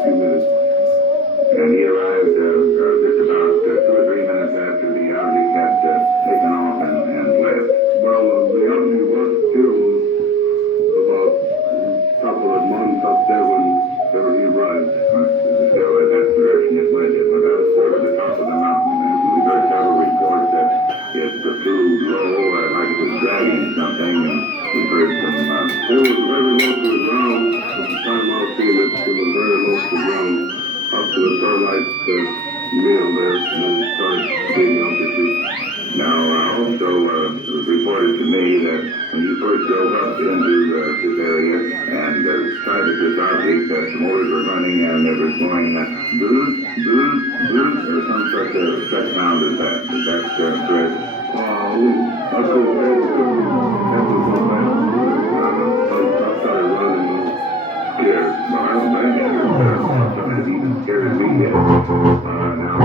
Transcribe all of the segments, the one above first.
a few minutes. And he arrived just about 2 or 3 minutes after the object had taken off and left. Well, the object was still about a couple of months up there whenever he arrived. Still, that's the direction it went. It went out over the top of the mountain. And we've heard several reports that it flew low, like it was dragging something, and we've heard some... It was very low to the ground. At the time I was seeing it, it was very low to the ground. Up to the starlight mill there, and then it started being altitude. Now, also, it was reported to me that when you first drove up into this area and sighted this object, that the motors were running and it was going bloop, bloop, bloop, or some such sound as that. Is that correct? I could have had it. That was so bad. I started running and scared. Well, I don't blame you. Something that even scared me yet. Now...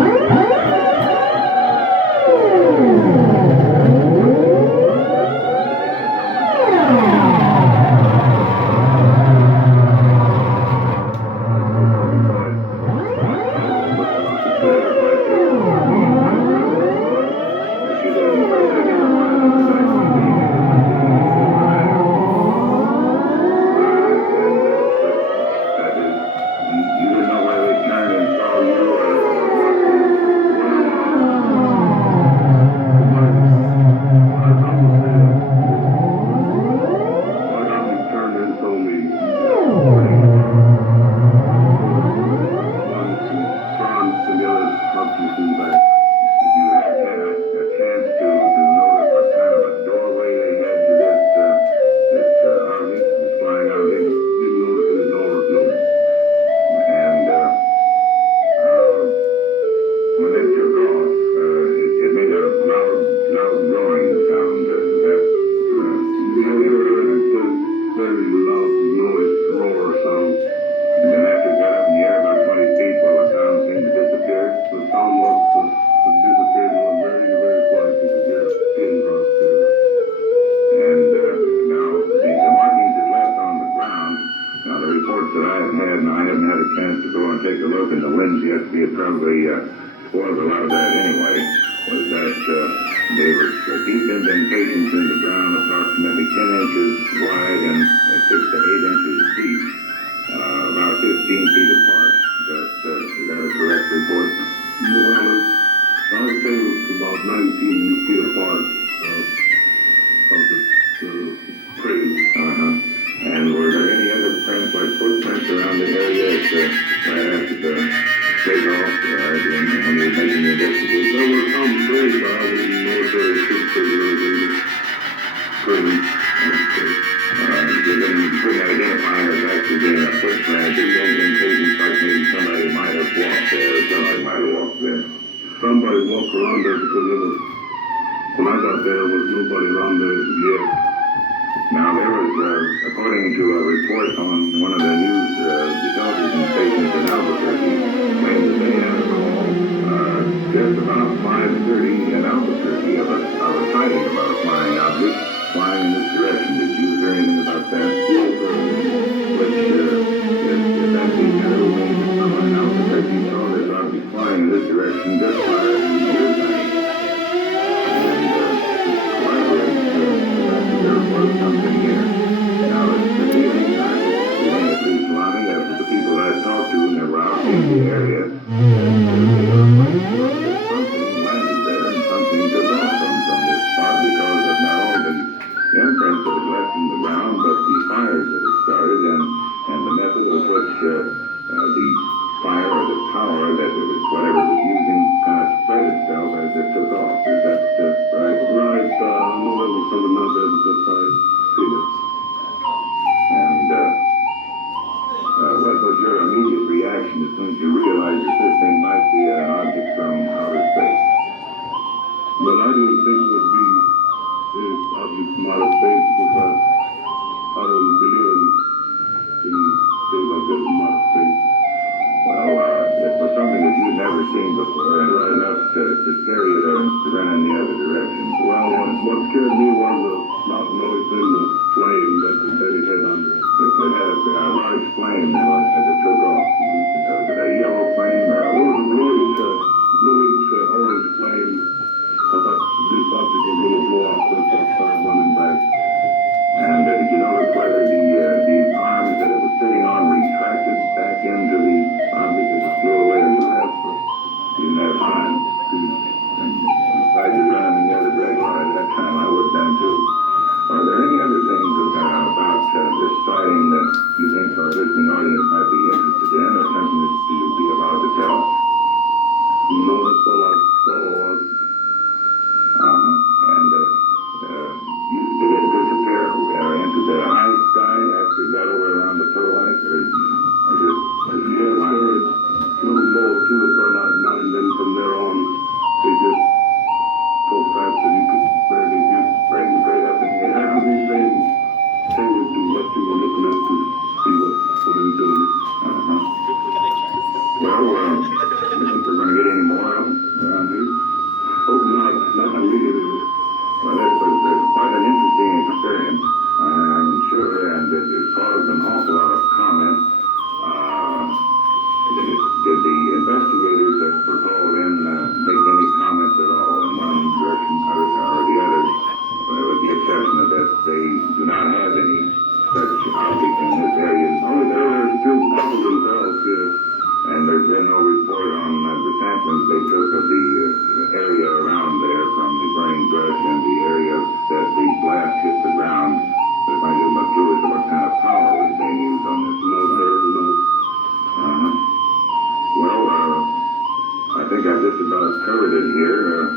covered it here.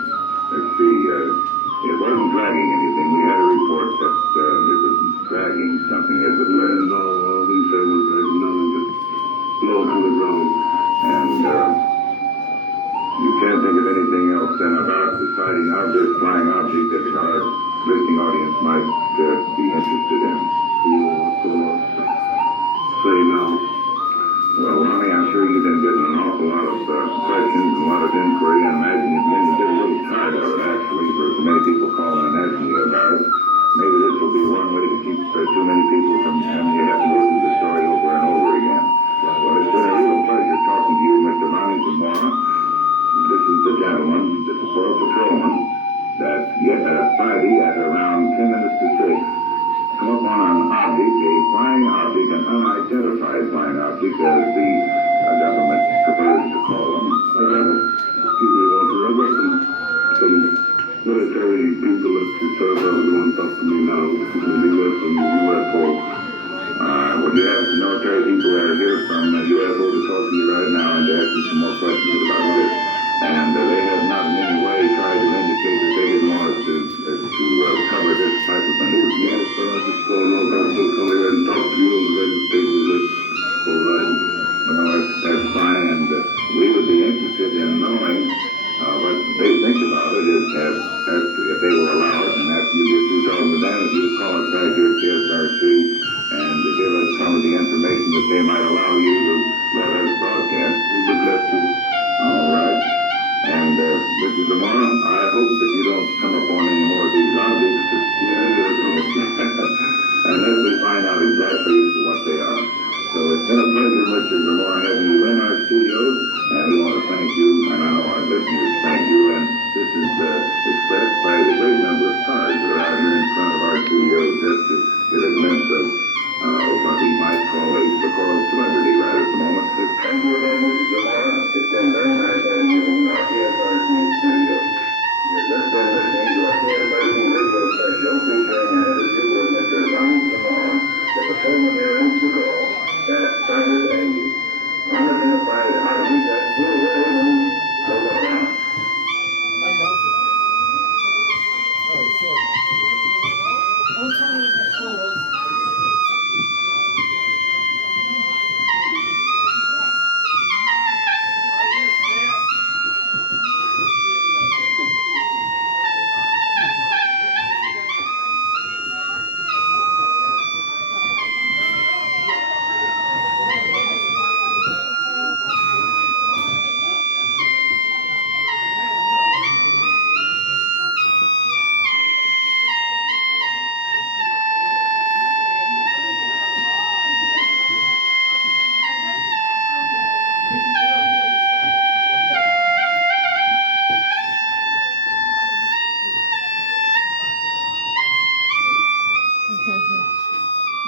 Let's see. It wasn't dragging anything. We had a report that it was dragging something as it led. No, all we said was that nothing just flow to the ground. And you can't think of anything else then about the sighting of this flying object that our listening audience might be interested in. No, so say now. Well, Ronnie, I'm sure you've been getting an awful lot of questions and a lot of inquiry, and imagine you're beginning to get a little tired of it, actually, for so many people calling and asking you about it. Maybe this will be one way to keep too many people from having you have to go through the story over and over again. Well, it's been a real pleasure talking to you, Mr. Ronnie Zamora. This is the gentleman, this is Royal Patrolman, that Friday at around 10 minutes to 6, come upon an object, a flying object, an unidentified flying object, as the government prefers to call them. Excuse me, Walter. I've got some military people that serve us who want to talk to me now. From the U.S. and the UFO. Would you have some military people that are here from UFO to talk to you right now and to ask you some more questions about this? And they have not in any way tried to indicate that they didn't want us to cover this type of maneuver. Yes, sir. I just don't know if I can come here and talk to you and read the papers. That's all right. Well, that's fine, and we would be interested in knowing what they think about it if they will allow it, and after you get through talking to them, if you would call us back here at KSRC and to give us some of the information that they might allow you to let us broadcast. We'd be glad to. All right. And Mr. Zamora, I hope that you don't come upon any more of these objects unless we find out exactly what they are. So it's been a pleasure, Mr. Zamora, having you in our studios, and we want to thank you, and I know our listeners thank you, and this is expressed by the great number of cars that are out here in front of our studios just to get a glimpse of what we might call a so-called celebrity right at the moment. Thank you again, Mr. Zamora. It's been very nice having you in our KSRC studios. You've just been listening to a KSRC radio special featuring an interview with Mr. Ronnie Zamora, the patrolman here in Chicago, that sighted a unidentified object that flew away when he drove around.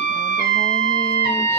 All the homies.